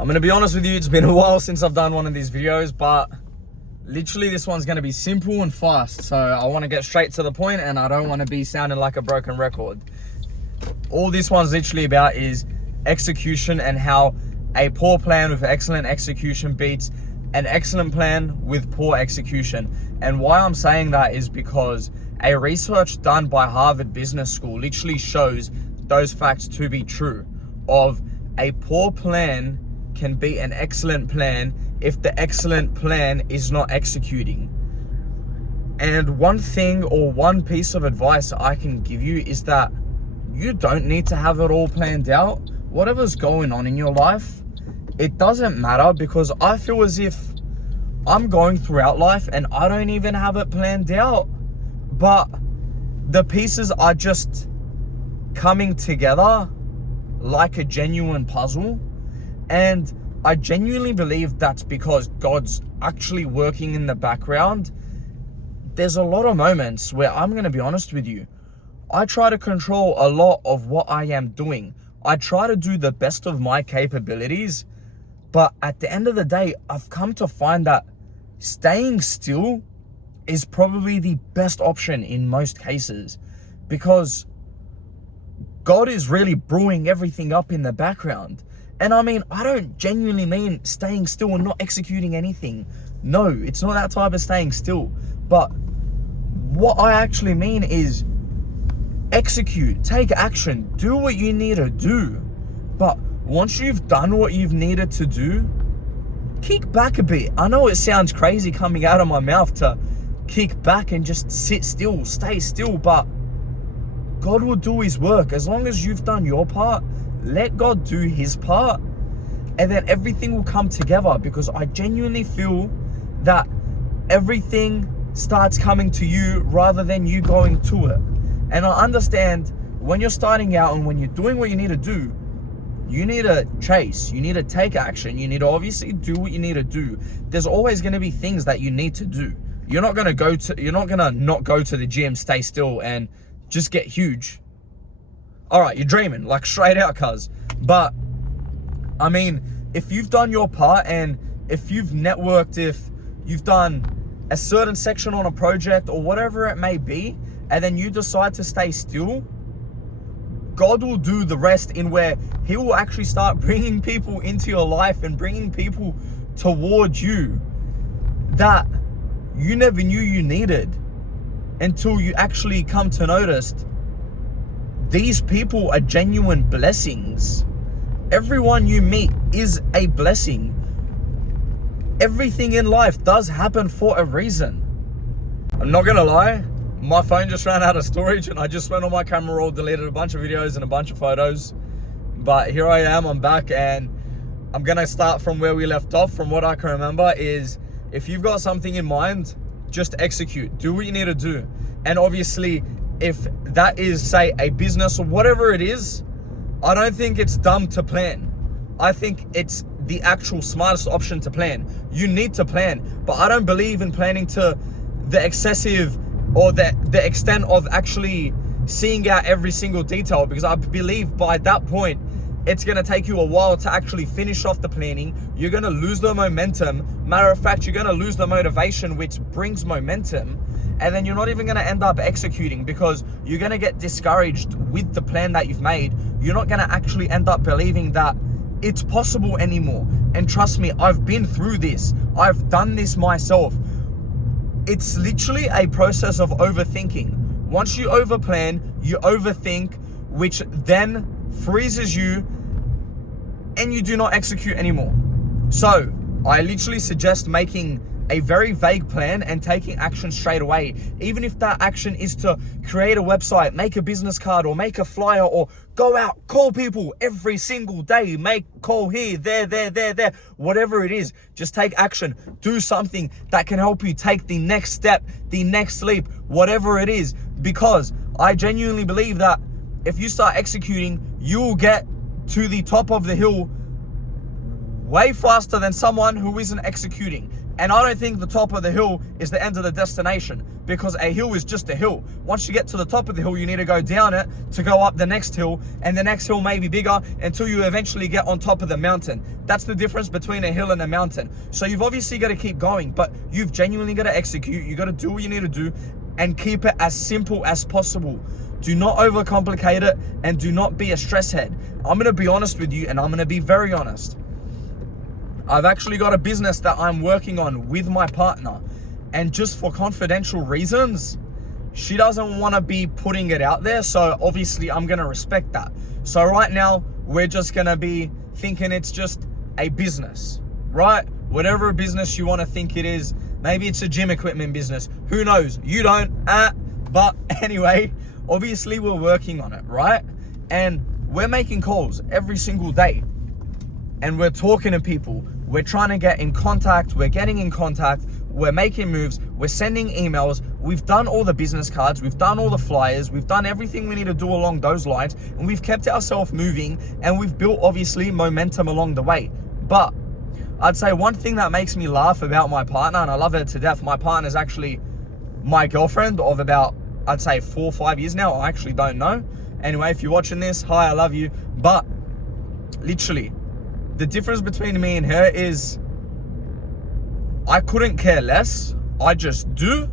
I'm gonna be honest with you, it's been a while since I've done one of these videos, but literally this one's gonna be simple and fast. So I wanna get straight to the point and I don't wanna be sounding like a broken record. All this one's literally about is execution and how a poor plan with excellent execution beats an excellent plan with poor execution. And why I'm saying that is because a research done by Harvard Business School literally shows those facts to be true of a poor plan can beat an excellent plan if the excellent plan is not executing. And one thing or one piece of advice I can give you is that you don't need to have it all planned out. Whatever's going on in your life, it doesn't matter, because I feel as if I'm going throughout life and I don't even have it planned out, but the pieces are just coming together like a genuine puzzle. And I genuinely believe that's because God's actually working in the background. There's a lot of moments where I'm going to be honest with you, I try to control a lot of what I am doing. I try to do the best of my capabilities, but at the end of the day, I've come to find that staying still is probably the best option in most cases, because God is really brewing everything up in the background. And I mean, I don't genuinely mean staying still and not executing anything. No, it's not that type of staying still. But what I actually mean is execute, take action, do what you need to do. But once you've done what you've needed to do, kick back a bit. I know it sounds crazy coming out of my mouth to kick back and just sit still, stay still, but God will do his work. As long as you've done your part, let God do his part, and then everything will come together, because I genuinely feel that everything starts coming to you rather than you going to it. And I understand when you're starting out and when you're doing what you need to do, you need to chase, you need to take action, you need to obviously do what you need to do. There's always going to be things that you need to do. You're not going to not go to the gym, stay still and just get huge. All right, you're dreaming, like straight out, cuz. But I mean, if you've done your part and if you've networked, if you've done a certain section on a project or whatever it may be, and then you decide to stay still, God will do the rest, in where he will actually start bringing people into your life and bringing people towards you that you never knew you needed, until you actually come to notice these people are genuine blessings. Everyone you meet is a blessing. Everything in life does happen for a reason. I'm not gonna lie, my phone just ran out of storage and I just went on my camera roll, deleted a bunch of videos and a bunch of photos. But here I am, I'm back, and I'm gonna start from where we left off. From what I can remember is, if you've got something in mind, just execute, do what you need to do. And obviously, if that is, say, a business or whatever it is, I don't think it's dumb to plan. I think it's the actual smartest option to plan. You need to plan, but I don't believe in planning to the excessive or the extent of actually seeing out every single detail, because I believe by that point, it's gonna take you a while to actually finish off the planning. You're gonna lose the momentum. Matter of fact, you're gonna lose the motivation, which brings momentum. And then you're not even gonna end up executing, because you're gonna get discouraged with the plan that you've made. You're not gonna actually end up believing that it's possible anymore. And trust me, I've been through this. I've done this myself. It's literally a process of overthinking. Once you overplan, you overthink, which then freezes you and you do not execute anymore. So I literally suggest making a very vague plan and taking action straight away. Even if that action is to create a website, make a business card, or make a flyer, or go out, call people every single day, make call here, there, whatever it is, just take action. Do something that can help you take the next step, the next leap, whatever it is, because I genuinely believe that if you start executing, you will get to the top of the hill way faster than someone who isn't executing. And I don't think the top of the hill is the end of the destination, because a hill is just a hill. Once you get to the top of the hill, you need to go down it to go up the next hill, and the next hill may be bigger until you eventually get on top of the mountain. That's the difference between a hill and a mountain. So you've obviously got to keep going, but you've genuinely got to execute. You got to do what you need to do and keep it as simple as possible. Do not overcomplicate it, and do not be a stress head. I'm going to be honest with you, and I'm going to be very honest. I've actually got a business that I'm working on with my partner, and just for confidential reasons, she doesn't want to be putting it out there. So obviously I'm going to respect that. So right now we're just going to be thinking it's just a business, right? Whatever business you want to think it is. Maybe it's a gym equipment business. Who knows? You don't. But anyway, obviously we're working on it, right? And we're making calls every single day. And we're talking to people. We're trying to get in contact. We're getting in contact. We're making moves. We're sending emails. We've done all the business cards. We've done all the flyers. We've done everything we need to do along those lines. And we've kept ourselves moving. And we've built, obviously, momentum along the way. But I'd say one thing that makes me laugh about my partner, and I love her to death. My partner is actually my girlfriend of about, I'd say 4 or 5 years now. I actually don't know. Anyway, if you're watching this, hi, I love you. But literally, the difference between me and her is I couldn't care less. I just do.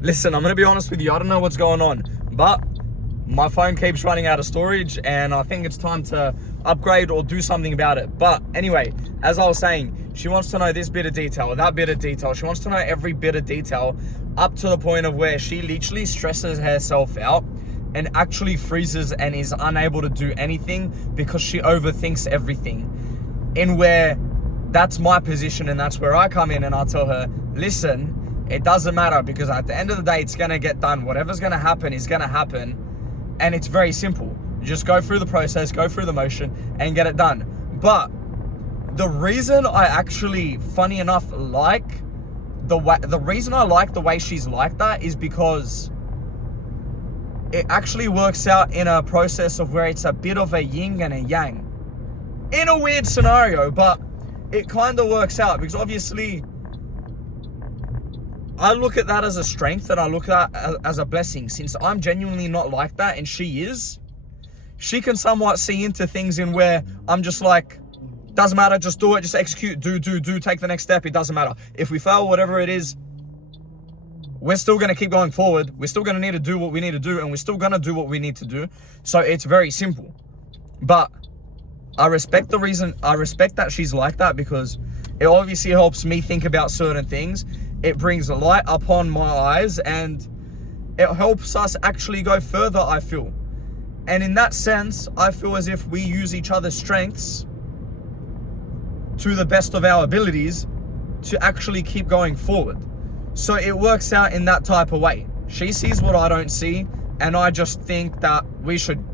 Listen, I'm going to be honest with you. I don't know what's going on, but my phone keeps running out of storage, and I think it's time to upgrade or do something about it. But anyway, as I was saying, she wants to know this bit of detail, that bit of detail. She wants to know every bit of detail, up to the point of where she literally stresses herself out and actually freezes and is unable to do anything because she overthinks everything. In where that's my position, and that's where I come in, and I'll tell her, listen, it doesn't matter, because at the end of the day, it's going to get done. Whatever's going to happen is going to happen. And it's very simple. You just go through the process, go through the motion, and get it done. But the reason I actually, funny enough, like the reason I like the way she's like that is because it actually works out in a process of where it's a bit of a yin and a yang. In a weird scenario, but it kind of works out, because obviously I look at that as a strength, and I look at that as a blessing. Since I'm genuinely not like that and she is, she can somewhat see into things in where I'm just like, doesn't matter, just do it, just execute, do, take the next step, it doesn't matter. If we fail, whatever it is, we're still going to keep going forward. We're still going to need to do what we need to do, and we're still going to do what we need to do. So it's very simple. But I respect that she's like that, because it obviously helps me think about certain things. It brings a light upon my eyes, and it helps us actually go further, I feel. And in that sense, I feel as if we use each other's strengths to the best of our abilities to actually keep going forward. So it works out in that type of way. She sees what I don't see, and I just think that we should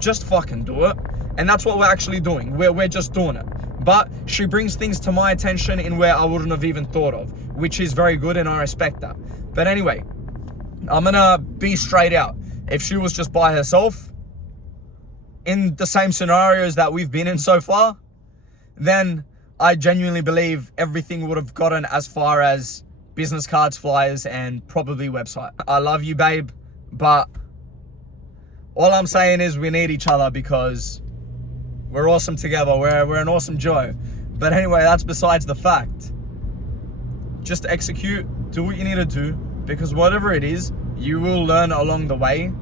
just fucking do it. And that's what we're actually doing. We're just doing it. But she brings things to my attention in where I wouldn't have even thought of, which is very good, and I respect that. But anyway, I'm gonna be straight out. If she was just by herself in the same scenarios that we've been in so far, then I genuinely believe everything would have gotten as far as business cards, flyers, and probably website. I love you, babe, but all I'm saying is we need each other, because we're awesome together. We're an awesome duo. But anyway, that's besides the fact. Just execute, do what you need to do, because whatever it is, you will learn along the way.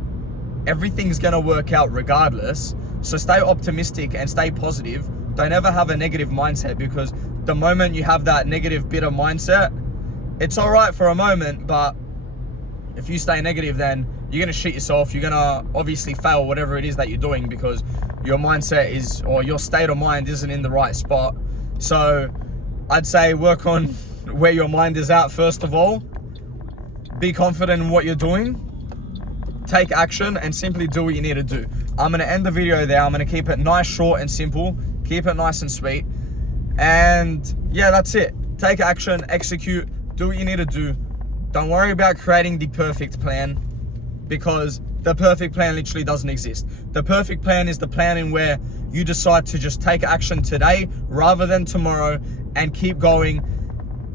Everything's gonna work out regardless. So stay optimistic and stay positive. Don't ever have a negative mindset, because the moment you have that negative, bitter mindset, it's all right for a moment, but if you stay negative, then you're gonna shit yourself. You're gonna obviously fail whatever it is that you're doing, because your mindset is, or your state of mind isn't in the right spot. So I'd say work on where your mind is at first of all. Be confident in what you're doing. Take action and simply do what you need to do. I'm gonna end the video there. I'm gonna keep it nice, short, and simple. Keep it nice and sweet. And yeah, that's it. Take action, execute, do what you need to do. Don't worry about creating the perfect plan, because the perfect plan literally doesn't exist. The perfect plan is the plan in where you decide to just take action today rather than tomorrow, and keep going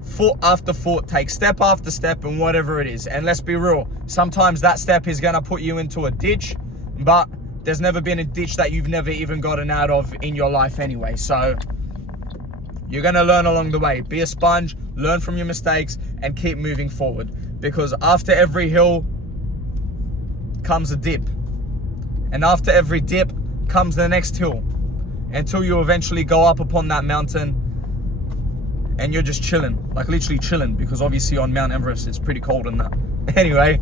foot after foot, take step after step and whatever it is. And let's be real, sometimes that step is gonna put you into a ditch, but there's never been a ditch that you've never even gotten out of in your life anyway. So you're gonna learn along the way. Be a sponge, learn from your mistakes, and keep moving forward. Because after every hill comes a dip. And after every dip comes the next hill. Until you eventually go up upon that mountain and you're just chilling. Like literally chilling, because obviously on Mount Everest it's pretty cold and that. Anyway,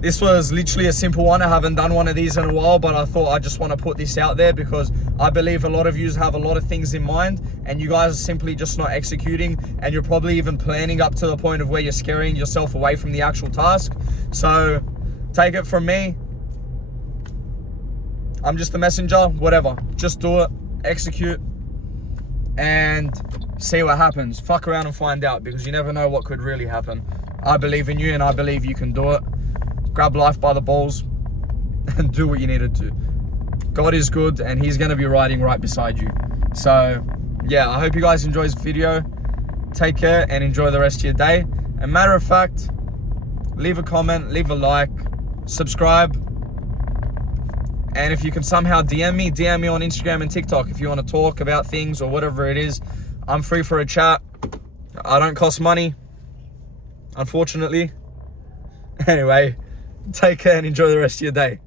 this was literally a simple one. I haven't done one of these in a while, but I thought I just want to put this out there because I believe a lot of you have a lot of things in mind and you guys are simply just not executing, and you're probably even planning up to the point of where you're scaring yourself away from the actual task. So take it from me, I'm just the messenger, whatever. Just do it, execute, and see what happens. Fuck around and find out, because you never know what could really happen. I believe in you and I believe you can do it. Grab life by the balls and do what you need to do. God is good and he's gonna be riding right beside you. So yeah, I hope you guys enjoy this video. Take care and enjoy the rest of your day. And matter of fact, leave a comment, leave a like, subscribe. And if you can somehow DM me on Instagram and TikTok if you want to talk about things or whatever it is. I'm free for a chat. I don't cost money, unfortunately. Anyway, take care and enjoy the rest of your day.